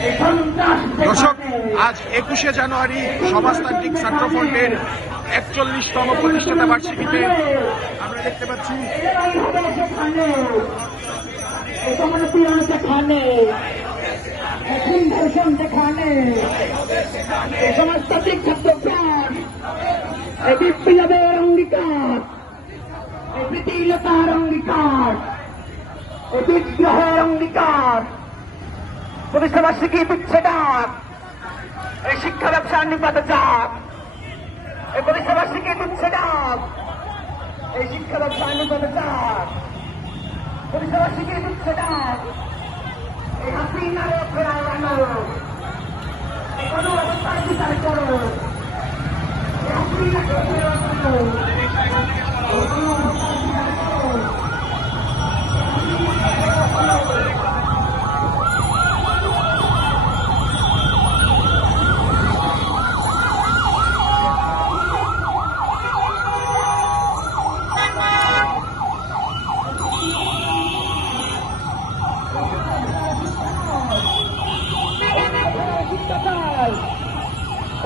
দর্শক, আজ 21শে জানুয়ারি সমাজতান্ত্রিক ছাত্র ফ্রন্টের 41তম প্রতিষ্ঠাতা বার্ষিকীতে আমরা দেখতে পাচ্ছি সমাজতান্ত্রিক ছাত্র ফ্রন্ট বিপ্লবের অঙ্গীকার, প্রীতিলতার অঙ্গীকার, বিদ্রোহের অঙ্গীকার, প্রতিষ্ঠাবার্ষিকী দিচ্ছে ডাক, এই শিক্ষা ব্যবসার নিপাত যাক, এই প্রতিষ্ঠাবার্ষিকী দিচ্ছে ডাক, এই শিক্ষা ব্যবসার নিপাত যাক, প্রতিষ্ঠাবার্ষিকী দিচ্ছে ডাক, এই হাসিনারে ফেরায় আনো, এই কোনো অবস্থায় বিচার করো, এই হাসিনাকে ফেরায় আনো, এই কোনো অবস্থায় বিচার করো।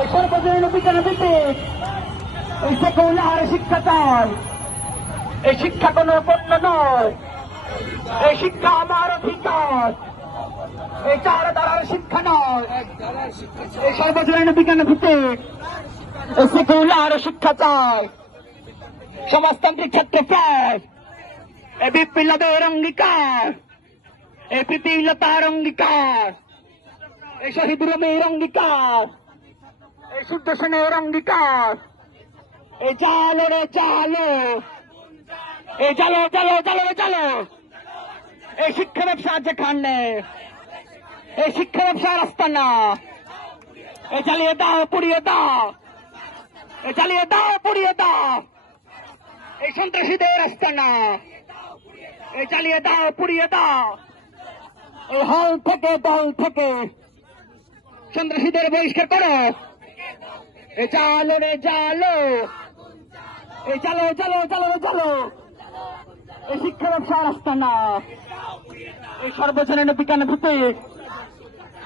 এই সর্বজনীন বিজ্ঞান ভিত্তিক এই সেকুলার শিক্ষা চাই। এই শিক্ষা কোন পণ্য নয়, এই শিক্ষা আমার অধিকার, এই চার দ্বারার শিক্ষা নয়, এই সর্বজনীন বিজ্ঞান ভিত্তিক এই সেকুলার শিক্ষা চাই। সমাজতান্ত্রিক ছাত্র ফ্রন্ট এই বিপ্লবের অঙ্গীকার, এই প্রীতিলতার অঙ্গীকার, এই শহীদ রমের অঙ্গীকার, এই শুদ্ধ সেনের অঙ্গীকার, এই চালো রে চালো, এই চালো চালো চালো চালো, এই শিক্ষা ব্যবসা যেখানে, এই শিক্ষা ব্যবসার আস্তানা, এই চালিয়ে দাও পুড়িয়ে দাও, এই চালিয়ে দাও পুড়িয়ে দাও, এই সন্ত্রাসীদের আস্তানা, এই চালিয়ে দাও পুড়িয়ে দাও, এই হল থেকে দল থেকে সন্ত্রাসীদের বহিষ্কার করো, এই চালো রে চালো, এই চালো চালো চালো চালো, এই শিক্ষা ব্যবসার আস্তানা, এই সর্বজনীন বিজ্ঞান ভিত্তিক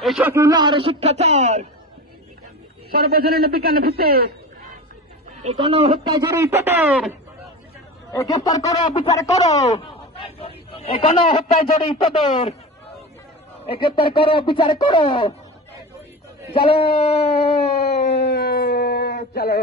এই সেকুলার শিক্ষা চাই। সর্বজনীন বিজ্ঞান ভিত্তিক এই গণহত্যায় জড়িতদের এই গ্রেফতার করো, বিচার করো, এই গণহত্যায় জড়িতদের এই গ্রেফতার করো, বিচার করো। চলো চলো।